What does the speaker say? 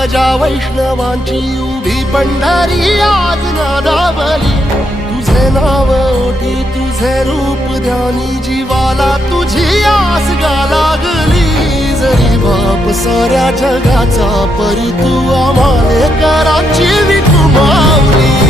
ध्वजा वैष्णवांची उभी पंढरी आज नादावली, तुझे नाव ओठी तुझे रूप ध्यानी, जीवाला तुझी आस गा लागली। जरी बाप साऱ्या जगाचा परी तू आम्हाले कराची विठू माऊली।